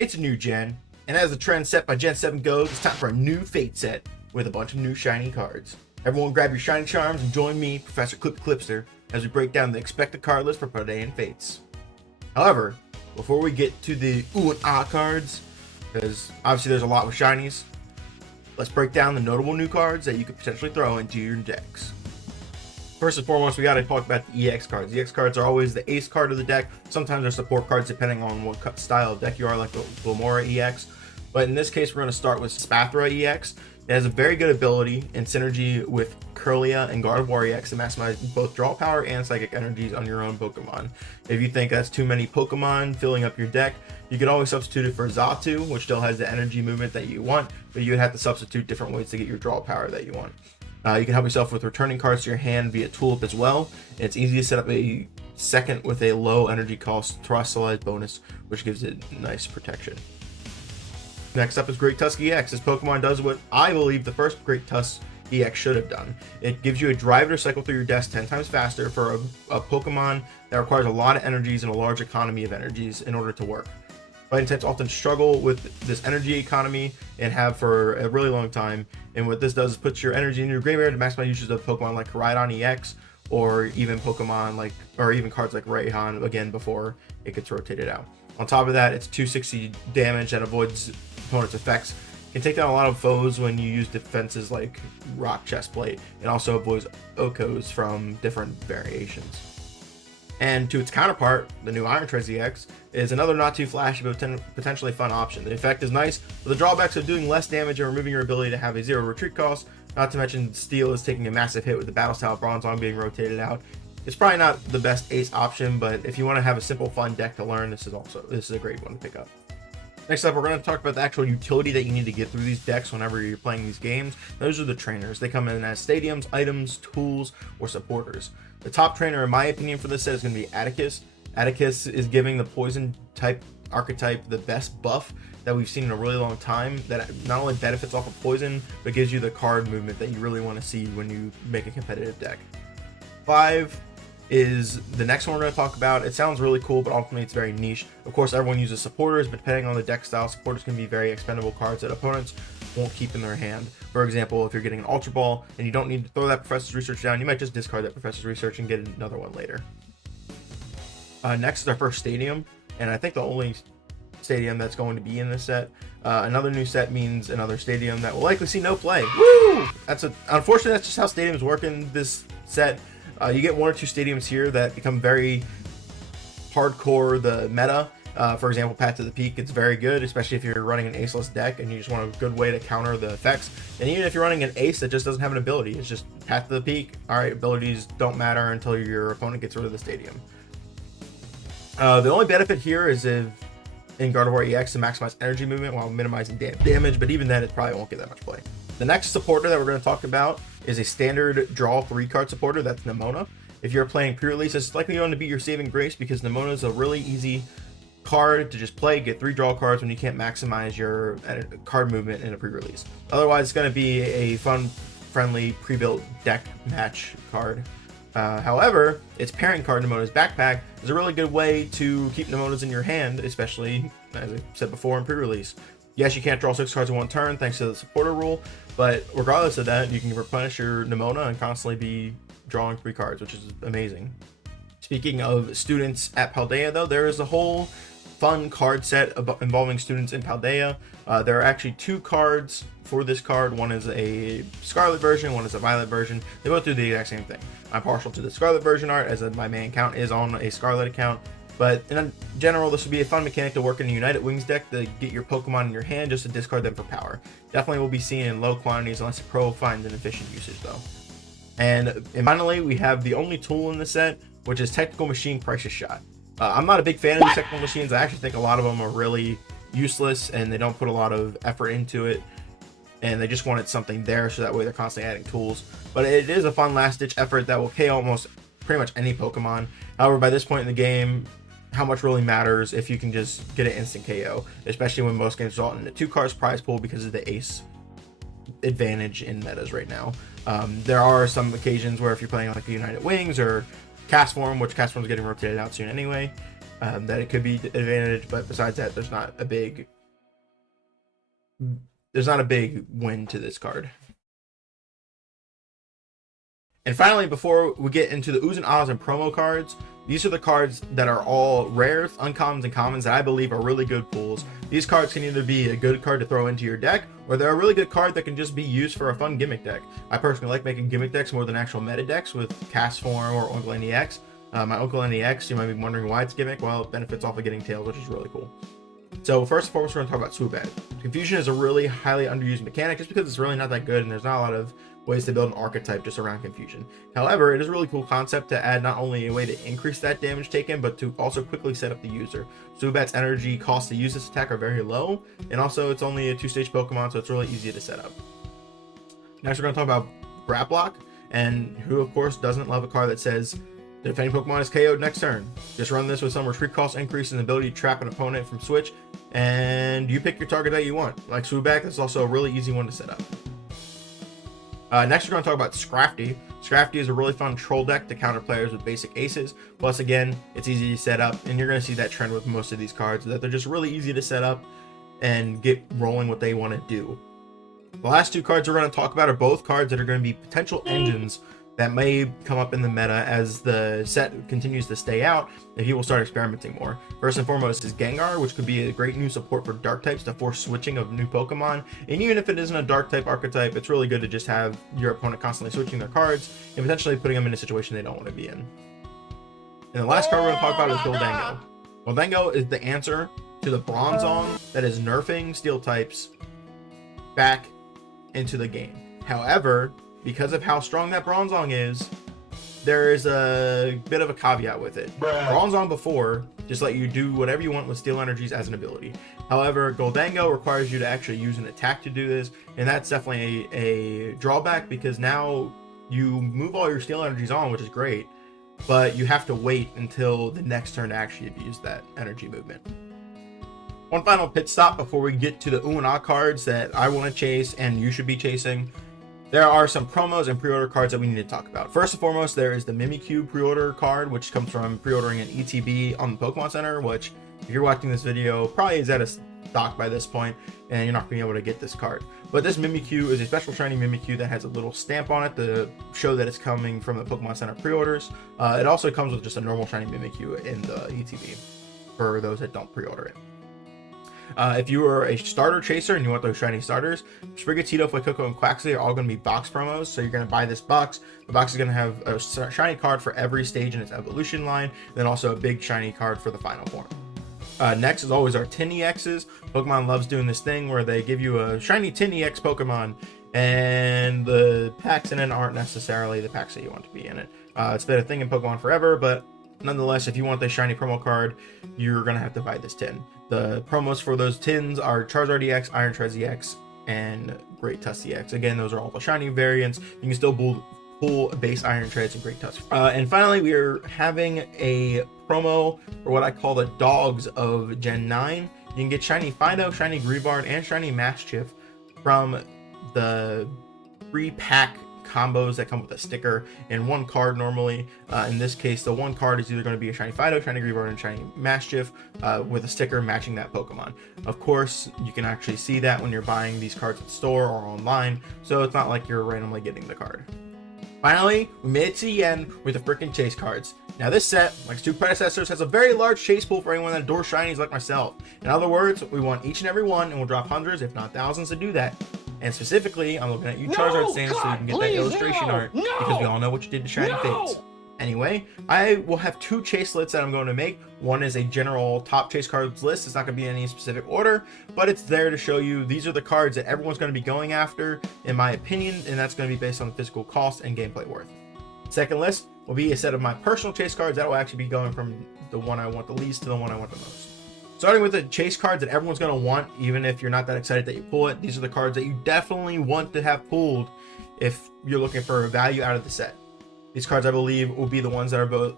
It's a new gen, and as the trend set by Gen 7 goes, it's time for a new Fate set with a bunch of new shiny cards. Everyone grab your shiny charms and join me, Professor Clip Clipster, as we break down the expected card list for Paldean Fates. However, before we get to the ooh and ah cards, because obviously there's a lot with shinies, let's break down the notable new cards that you could potentially throw into your decks. First and foremost, we got to talk about the EX cards. The EX cards are always the ace card of the deck. Sometimes they're support cards depending on what style of deck you are, like the Glamora EX. But in this case, we're going to start with Spathra EX. It has a very good ability in synergy with Curlia and Gardevoir EX to maximize both draw power and psychic energies on your own Pokemon. If you think that's too many Pokemon filling up your deck, you could always substitute it for Xatu, which still has the energy movement that you want, but you would have to substitute different ways to get your draw power that you want. You can help yourself with returning cards to your hand via Tulip as well. And it's easy to set up a second with a low energy cost Terrestrialized bonus, which gives it nice protection. Next up is Great Tusk EX. This Pokemon does what I believe the first Great Tusk EX should have done. It gives you a drive to cycle through your desk 10 times faster for a Pokemon that requires a lot of energies and a large economy of energies in order to work. Fighting types often struggle with this energy economy and have for a really long time. And what this does is puts your energy in your graveyard to maximize uses of Pokemon like Rhydon EX, or even cards like Rayhan again before it gets rotated out. On top of that, it's 260 damage that avoids opponent's effects. It can take down a lot of foes when you use defenses like Rock Chestplate. It also avoids Okos from different variations. And to its counterpart, the new Iron Treads EX is another not too flashy but potentially fun option. The effect is nice, but the drawbacks of doing less damage and removing your ability to have a zero retreat cost, not to mention Steel is taking a massive hit with the Battle Style Bronzong being rotated out. It's probably not the best ace option, but if you want to have a simple fun deck to learn, this is a great one to pick up. Next up, we're going to talk about the actual utility that you need to get through these decks whenever you're playing these games. Those are the trainers. They come in as stadiums, items, tools, or supporters. The top trainer, in my opinion, for this set is going to be Atticus. Atticus is giving the poison type archetype the best buff that we've seen in a really long time, that not only benefits off of poison, but gives you the card movement that you really want to see when you make a competitive deck. 5 is the next one we're going to talk about. It sounds really cool, but ultimately it's very niche. Of course, everyone uses supporters, but depending on the deck style, supporters can be very expendable cards that opponents won't keep in their hand. For example, if you're getting an Ultra Ball and you don't need to throw that Professor's Research down, you might just discard that Professor's Research and get another one later. Next is our first stadium, and I think the only stadium that's going to be in this set. Another new set means another stadium that will likely see no play. Woo! Unfortunately, that's just how stadiums work in this set. You get one or two stadiums here that become very hardcore the meta. For example, Path to the Peak, it's very good, especially if you're running an aceless deck and you just want a good way to counter the effects. And even if you're running an ace that just doesn't have an ability, it's just Path to the Peak. Alright, abilities don't matter until your opponent gets rid of the stadium. The only benefit here is if in Gardevoir EX to maximize energy movement while minimizing damage, but even then it probably won't get that much play. The next supporter that we're going to talk about is a standard draw 3-card supporter. That's Nemona. If you're playing pre-release, it's likely going to be your saving grace because Nemona is a really easy card to just play, get 3 draw cards when you can't maximize your card movement in a pre-release. Otherwise, it's going to be a fun, friendly, pre-built deck match card. However, its pairing card, Nemona's Backpack, is a really good way to keep Nemonas in your hand, especially, as I said before, in pre-release. Yes, you can't draw 6 cards in one turn thanks to the supporter rule, but regardless of that, you can replenish your Nemona and constantly be drawing 3 cards, which is amazing. Speaking of students at Paldea, though, there is a whole fun card set involving students in Paldea. There are actually 2 cards for this card. One is a Scarlet version, one is a Violet version. They both do the exact same thing. I'm partial to the Scarlet version art, as my main account is on a Scarlet account. But in general, this would be a fun mechanic to work in a United Wings deck to get your Pokemon in your hand just to discard them for power. Definitely will be seen in low quantities unless the pro finds an efficient usage though. And finally, we have the only tool in the set, which is Technical Machine Crisis Shot. I'm not a big fan of these technical machines. I actually think a lot of them are really useless and they don't put a lot of effort into it. And they just wanted something there so that way they're constantly adding tools. But it is a fun last-ditch effort that will KO almost pretty much any Pokemon. However, by this point in the game, how much really matters if you can just get an instant KO, especially when most games result in a 2 cards prize pool because of the ace advantage in metas right now. There are some occasions where if you're playing like a United Wings or Cast Form, which Cast Form is getting rotated out soon anyway, that it could be advantage, but besides that, there's not a big win to this card. And finally, before we get into the Oohs and Ahs and promo cards, these are the cards that are all rares, uncommons, and commons that I believe are really good pulls. These cards can either be a good card to throw into your deck, or they're a really good card that can just be used for a fun gimmick deck. I personally like making gimmick decks more than actual meta decks with Cast Form or Uncle NEX. My Uncle NEX, you might be wondering why it's gimmick. Well, it benefits off of getting tails, which is really cool. So first and foremost, we're going to talk about Swoobat. Confusion is a really highly underused mechanic just because it's really not that good and there's not a lot of ways to build an archetype just around Confusion. However, it is a really cool concept to add not only a way to increase that damage taken, but to also quickly set up the user. Swoobat's energy costs to use this attack are very low, and also it's only a 2-stage Pokemon, so it's really easy to set up. Next, we're going to talk about Grab Block, and who of course doesn't love a card that says the defending Pokemon is KO'd next turn. Just run this with some retreat cost increase and the ability to trap an opponent from switch, and you pick your target that you want. Like Swoobat, that's also a really easy one to set up. Next, we're going to talk about Scrafty. Scrafty is a really fun troll deck to counter players with basic aces. Plus, again, it's easy to set up, and you're going to see that trend with most of these cards, that they're just really easy to set up and get rolling what they want to do. The last two cards we're going to talk about are both cards that are going to be potential engines that may come up in the meta as the set continues to stay out and people start experimenting more. First and foremost is Gengar, which could be a great new support for dark types to force switching of new Pokemon. And even if it isn't a dark type archetype, it's really good to just have your opponent constantly switching their cards and potentially putting them in a situation they don't want to be in. And the last card we're going to talk about is Goldango. Goldango is the answer to the Bronzong that is nerfing steel types back into the game. However, because of how strong that Bronzong is, there is a bit of a caveat with it. Bronzong before just let you do whatever you want with steel energies as an ability. However, Goldango requires you to actually use an attack to do this, and that's definitely a drawback because now you move all your steel energies on, which is great, but you have to wait until the next turn to actually use that energy movement. One final pit stop before we get to the Ooh and Ah cards that I want to chase and you should be chasing. There are some promos and pre-order cards that we need to talk about. First and foremost, there is the Mimikyu pre-order card, which comes from pre-ordering an ETB on the Pokemon Center, which, if you're watching this video, probably is at a stock by this point, and you're not going to be able to get this card. But this Mimikyu is a special shiny Mimikyu that has a little stamp on it to show that it's coming from the Pokemon Center pre-orders. It also comes with just a normal shiny Mimikyu in the ETB, for those that don't pre-order it. If you are a starter chaser and you want those shiny starters, Sprigatito, Fuecoco, and Quaxley are all going to be box promos. So you're going to buy this box. The box is going to have a shiny card for every stage in its evolution line, then also a big shiny card for the final form. Next is always our Tin EXs. Pokemon loves doing this thing where they give you a shiny Tin EX Pokemon, and the packs in it aren't necessarily the packs that you want to be in it. It's been a thing in Pokemon forever, but nonetheless, if you want the shiny promo card, you're going to have to buy this tin. The promos for those tins are Charizard EX, Iron Shreds EX, and Great Tusk EX. Again, those are all the shiny variants. You can still pull base Iron Shreds and Great Tusk. And finally, we are having a promo for what I call the dogs of Gen 9. You can get shiny Fido, shiny Greavard, and shiny Mastiff from the free pack combos that come with a sticker and one card normally. In this case, the one card is either going to be a shiny Fido, shiny Greavard, and shiny Mastiff with a sticker matching that Pokemon. Of course, you can actually see that when you're buying these cards at the store or online, so it's not like you're randomly getting the card. Finally, we made it to the end with the freaking chase cards. Now this set, like its two predecessors, has a very large chase pool for anyone that adores shinies like myself. In other words, we want each and every one, and we'll drop hundreds, if not thousands, to do that. And specifically, I'm looking at you Charizard stands so you can get that illustration art, because we all know what you did to Shiny Fates. Anyway, I will have two chase lists that I'm going to make. One is a general top chase cards list. It's not going to be in any specific order, but it's there to show you these are the cards that everyone's going to be going after, in my opinion, and that's going to be based on the physical cost and gameplay worth. Second list will be a set of my personal chase cards that will actually be going from the one I want the least to the one I want the most. Starting with the chase cards that everyone's going to want, even if you're not that excited that you pull it, these are the cards that you definitely want to have pulled if you're looking for a value out of the set. These cards, I believe, will be the ones that are both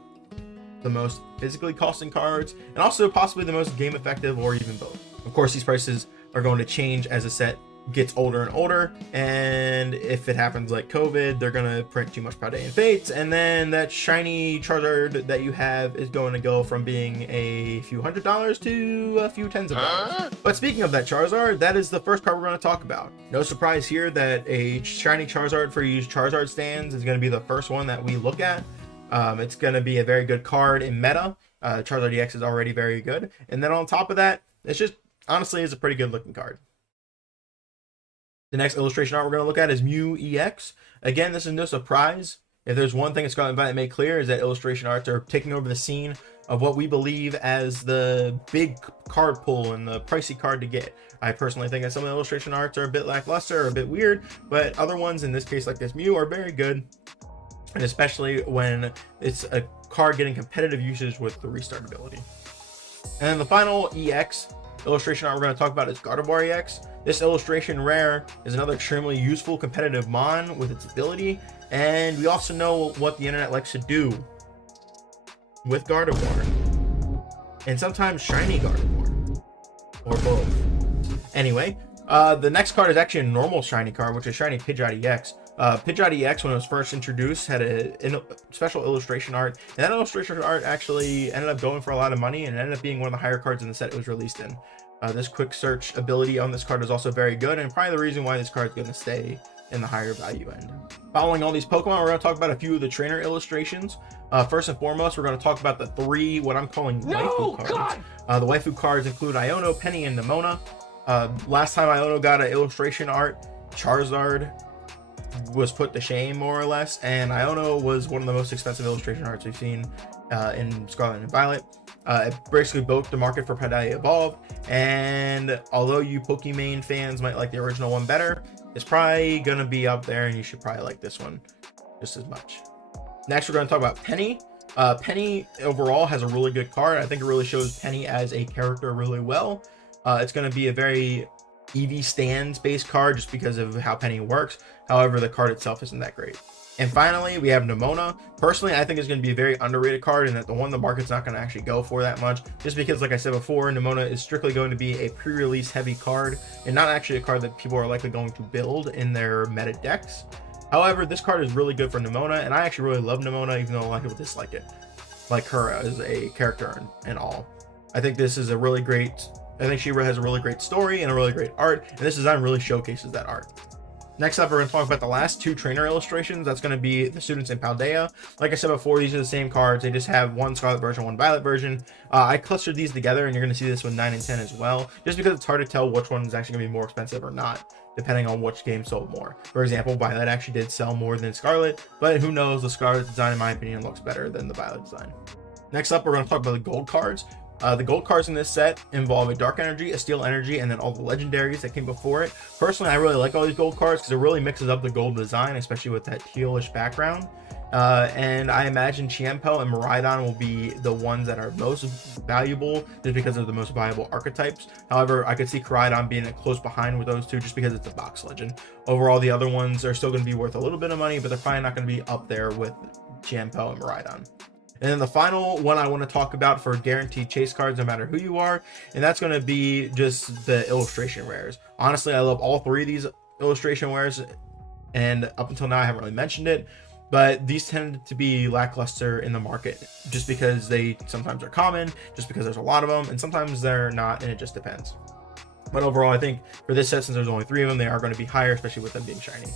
the most physically costing cards and also possibly the most game effective, or even both. Of course, these prices are going to change as the set gets older and older, and if it happens like COVID, they're gonna print too much Paldean Fates, and then that shiny Charizard that you have is going to go from being a few $100s to a few tens of dollars. But speaking of that Charizard, that is the first card we're going to talk about. No surprise here that a shiny Charizard for used Charizard stands is going to be the first one that we look at. It's going to be a very good card in meta. Charizard EX is already very good, and then on top of that, it's just honestly is a pretty good looking card. The next illustration art we're going to look at is Mew EX. Again, this is no surprise. If there's one thing Scarlet and Violet made clear is that illustration arts are taking over the scene of what we believe as the big card pool and the pricey card to get. I personally think that some of the illustration arts are a bit lackluster or a bit weird, but other ones, in this case like this Mew, are very good. And especially when it's a card getting competitive usage with the restart ability. And then the final EX illustration art we're going to talk about is Gardevoir EX. This illustration rare is another extremely useful competitive mon with its ability, and we also know what the internet likes to do with Gardevoir, and sometimes shiny Gardevoir, or both. Anyway, the next card is actually a normal shiny card, which is shiny Pidgeot EX. Pidgeot EX, when it was first introduced, had a special illustration art, and that illustration art actually ended up going for a lot of money and ended up being one of the higher cards in the set it was released in. This quick search ability on this card is also very good, and probably the reason why this card is going to stay in the higher value end. Following all these Pokemon, we're going to talk about a few of the trainer illustrations. First and foremost, we're going to talk about the three, what I'm calling waifu cards. The waifu cards include Iono, Penny, and Nimona. Last time Iono got an illustration art, Charizard was put to shame, more or less, and Iono was one of the most expensive illustration arts we've seen in Scarlet and Violet. It basically broke the market for Paldea Evolved, and although you Pokemon fans might like the original one better, it's probably gonna be up there, and you should probably like this one just as much. Next, we're going to talk about Penny. Penny overall has a really good card. I think it really shows Penny as a character really well. It's going to be a very EV stands based card just because of how Penny works. However, the card itself isn't that great. And finally, we have Nimona. Personally, I think it's going to be a very underrated card, and that the one the market's not going to actually go for that much, just because, like I said before, Nimona is strictly going to be a pre-release heavy card and not actually a card that people are likely going to build in their meta decks. However, this card is really good for Nimona, and I actually really love Nimona, even though a lot of people dislike it, like her as a character and all. I think this is a really great, I think she has a really great story and a really great art, and this design really showcases that art. Next up, we're going to talk about the last two trainer illustrations. That's going to be the students in Paldea. Like I said before, these are the same cards. They just have one Scarlet version, one Violet version. I clustered these together, and you're going to see this with 9 and 10 as well, just because it's hard to tell which one is actually going to be more expensive or not, depending on which game sold more. For example, Violet actually did sell more than Scarlet, but who knows, the Scarlet design, in my opinion, looks better than the Violet design. Next up, we're going to talk about the gold cards. The gold cards in this set involve a Dark Energy, a Steel Energy, and then all the legendaries that came before it. Personally, I really like all these gold cards because it really mixes up the gold design, especially with that tealish background. And I imagine Chiempo and Miraidon will be the ones that are most valuable just because of the most viable archetypes. However, I could see Miraidon being a close behind with those two just because it's a box legend. Overall, the other ones are still going to be worth a little bit of money, but they're probably not going to be up there with Chiempo and Miraidon. And then the final one I want to talk about for guaranteed chase cards, no matter who you are, and that's going to be just the illustration rares. Honestly, I love all three of these illustration rares, and up until now I haven't really mentioned it, but these tend to be lackluster in the market just because they sometimes are common, just because there's a lot of them, and sometimes they're not, and it just depends. But overall, I think for this set, since there's only 3 of them, they are going to be higher, especially with them being shiny.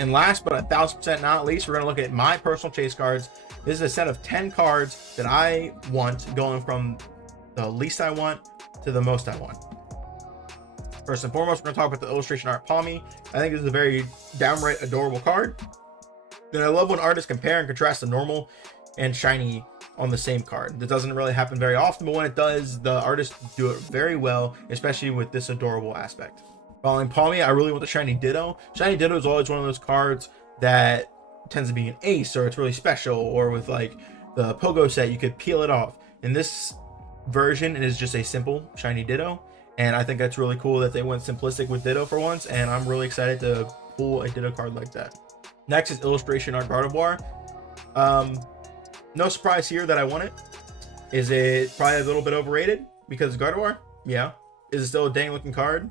And last but 1000% not least, we're going to look at my personal chase cards. This is a set of 10 cards that I want, going from the least I want to the most I want. First and foremost, we're going to talk about the illustration art Palmy. I think this is a very downright adorable card. And I love when artists compare and contrast the normal and shiny on the same card. That doesn't really happen very often, but when it does, the artists do it very well, especially with this adorable aspect. Following Palmy, I really want the Shiny Ditto. Shiny Ditto is always one of those cards that tends to be an ace, or it's really special, or with like the Pogo set, you could peel it off. In this version, it is just a simple Shiny Ditto, and I think that's really cool that they went simplistic with Ditto for once, and I'm really excited to pull a Ditto card like that. Next is Illustration Art Gardevoir. No surprise here that I want it. Is it probably a little bit overrated because Gardevoir? Yeah. Is it still a dang looking card?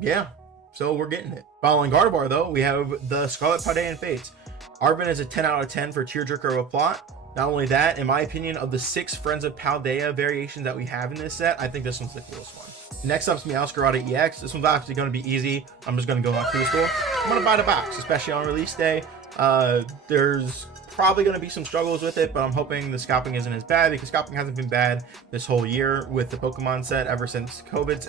Yeah. So we're getting it. Following Gardevoir, though, we have the Scarlet Paldean Fates. Arvin is a 10 out of 10 for tearjerker of a plot. Not only that, in my opinion, of the 6 Friends of Paldea variations that we have in this set, I think this one's the coolest one. Next up is Meowscarada EX. This one's actually going to be easy. I'm just going to go on Cool. I'm going to buy the box, especially on release day. There's probably going to be some struggles with it, but I'm hoping the scalping isn't as bad, because scalping hasn't been bad this whole year with the Pokemon set ever since COVID's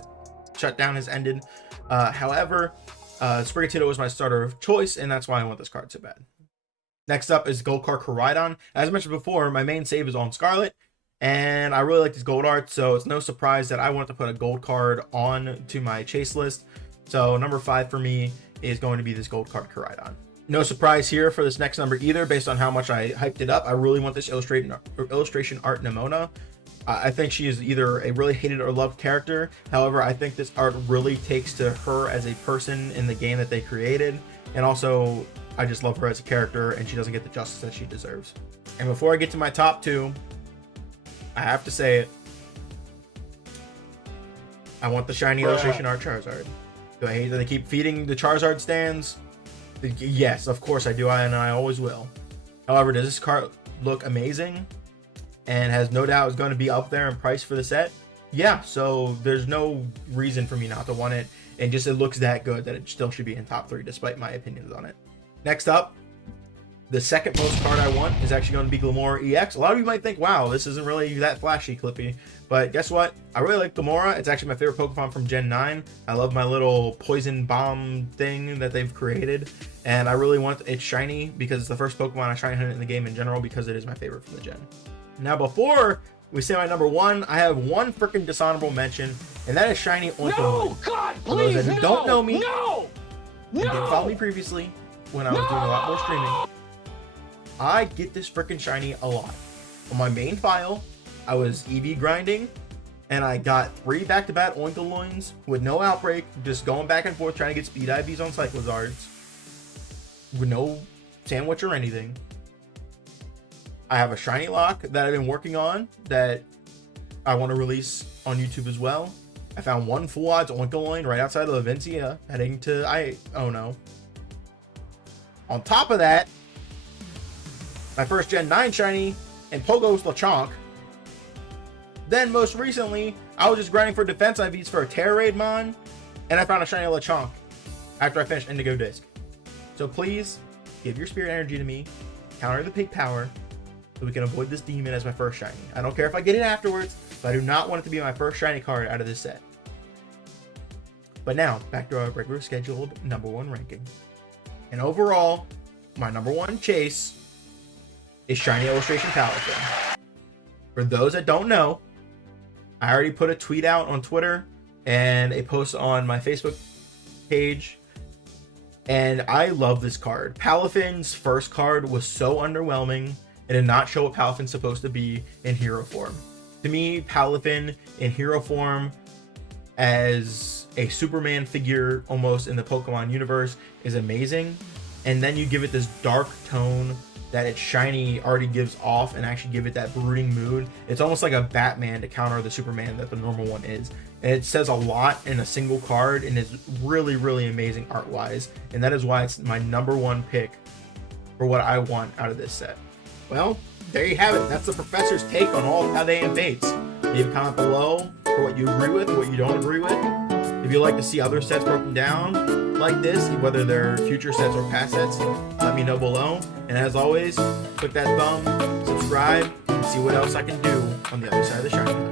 shutdown has ended. However, Sprigatito was my starter of choice, and that's why I want this card so bad. Next up is Gold Card Koraidon. As I mentioned before, my main save is on Scarlet, and I really like these gold arts, so it's no surprise that I want to put a gold card on to my chase list. So number 5 for me is going to be this Gold Card Koraidon. No surprise here for this next number either, based on how much I hyped it up. I really want this illustration art Nimona. I think she is either a really hated or loved character. However, I think this art really takes to her as a person in the game that they created. And also, I just love her as a character, and she doesn't get the justice that she deserves. And before I get to my top 2, I have to say it. I want the shiny illustration art Charizard. Do I hate that they keep feeding the Charizard stands? Yes, of course I do, and I always will. However, does this card look amazing? And has no doubt is going to be up there in price for the set? Yeah, so there's no reason for me not to want it. And just it looks that good that it still should be in top 3 despite my opinions on it. Next up, the second most card I want is actually going to be Glimmora EX. A lot of you might think, wow, this isn't really that flashy, Clippy. But guess what? I really like Glimmora. It's actually my favorite Pokemon from Gen 9. I love my little poison bomb thing that they've created. And I really want it shiny because it's the first Pokemon I shiny hunt in the game in general, because it is my favorite from the gen. Now, before we say my number 1, I have one freaking dishonorable mention, and that is shiny Oinkologne. No, God, please, For those that don't know me, no, and didn't follow me previously when I was doing a lot more streaming, I get this freaking shiny a lot. On my main file, I was EV grinding, and I got 3 back-to-back Oinkolones with no outbreak, just going back and forth trying to get speed IVs on Cyclozards with no sandwich or anything. I have a shiny lock that I've been working on that I want to release on YouTube as well. I found 1 full odds Oinkologne right outside of Lavencia heading to Ono. On top of that, my first Gen 9 shiny and Pogo's Lechonk. Then most recently, I was just grinding for defense IVs for a Terra Raid Mon, and I found a shiny Lechonk after I finished Indigo Disc. So please, give your spirit energy to me, counter the pig power, so we can avoid this demon as my first shiny. I don't care if I get it afterwards, but I do not want it to be my first shiny card out of this set. But now, back to our regular scheduled number 1 ranking. And overall, my number 1 chase is shiny illustration Palafin. For those that don't know, I already put a tweet out on Twitter and a post on my Facebook page, and I love this card. Palafin's first card was so underwhelming. It did not show what Palafin's supposed to be in hero form. To me, Palafin in hero form as a Superman figure almost in the Pokemon universe is amazing. And then you give it this dark tone that its shiny already gives off, and actually give it that brooding mood. It's almost like a Batman to counter the Superman that the normal one is. And it says a lot in a single card, and it's really, really amazing art-wise. And that is why it's my number 1 pick for what I want out of this set. Well, there you have it. That's the professor's take on all of Paldean Fates. Leave a comment below for what you agree with, what you don't agree with. If you'd like to see other sets broken down like this, whether they're future sets or past sets, let me know below. And as always, click that thumb, subscribe, and see what else I can do on the other side of the shiny line.